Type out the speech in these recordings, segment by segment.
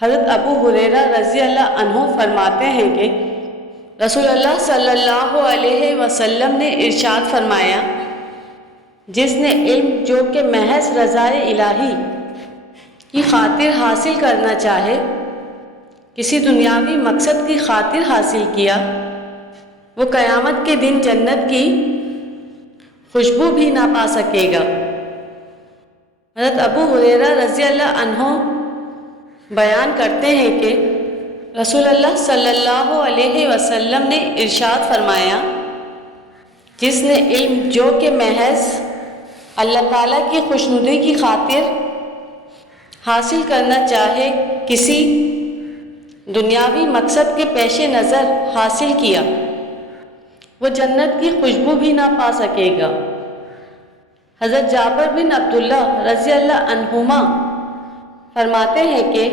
حضرت ابو ہریرہ رضی اللہ عنہ فرماتے ہیں کہ رسول اللہ صلی اللہ علیہ وسلم نے ارشاد فرمایا، جس نے علم جو کہ محض رضائے الہی کی خاطر حاصل کرنا چاہے، کسی دنیاوی مقصد کی خاطر حاصل کیا، وہ قیامت کے دن جنت کی خوشبو بھی نہ پا سکے گا۔ حضرت ابو ہریرہ رضی اللہ عنہ بیان کرتے ہیں کہ رسول اللہ صلی اللہ علیہ وسلم نے ارشاد فرمایا، جس نے علم جو کہ محض اللہ تعالیٰ کی خوشنودی کی خاطر حاصل کرنا چاہے، کسی دنیاوی مقصد کے پیش نظر حاصل کیا، وہ جنت کی خوشبو بھی نہ پا سکے گا۔ حضرت جابر بن عبداللہ رضی اللہ عنہما فرماتے ہیں کہ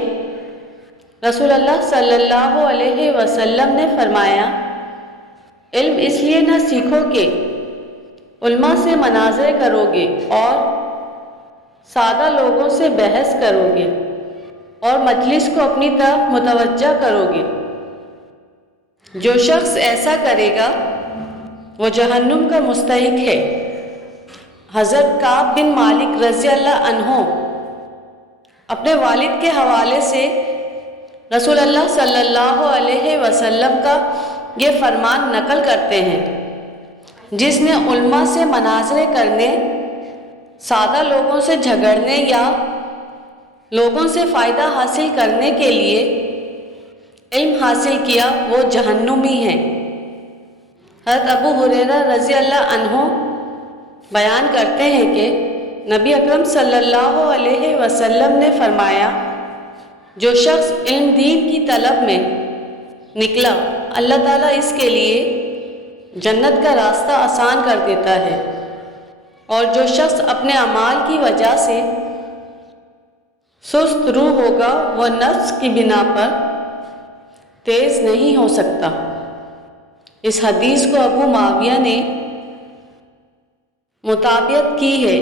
رسول اللہ صلی اللہ علیہ وسلم نے فرمایا، علم اس لیے نہ سیکھو کہ علماء سے مناظرے کرو گے اور سادہ لوگوں سے بحث کرو گے اور مجلس کو اپنی طرف متوجہ کرو گے۔ جو شخص ایسا کرے گا وہ جہنم کا مستحق ہے۔ حضرت کعب بن مالک رضی اللہ عنہ اپنے والد کے حوالے سے رسول اللہ صلی اللہ علیہ وسلم کا یہ فرمان نقل کرتے ہیں، جس نے علماء سے مناظرے کرنے، سادہ لوگوں سے جھگڑنے یا لوگوں سے فائدہ حاصل کرنے کے لیے علم حاصل کیا، وہ جہنمی ہیں۔ حضرت ابو ہریرہ رضی اللہ عنہ بیان کرتے ہیں کہ نبی اکرم صلی اللہ علیہ وسلم نے فرمایا، جو شخص علم دین کی طلب میں نکلا، اللہ تعالیٰ اس کے لیے جنت کا راستہ آسان کر دیتا ہے، اور جو شخص اپنے اعمال کی وجہ سے سست روح ہوگا، وہ نفس کی بنا پر تیز نہیں ہو سکتا۔ اس حدیث کو ابو معاویہ نے مطابقت کی ہے۔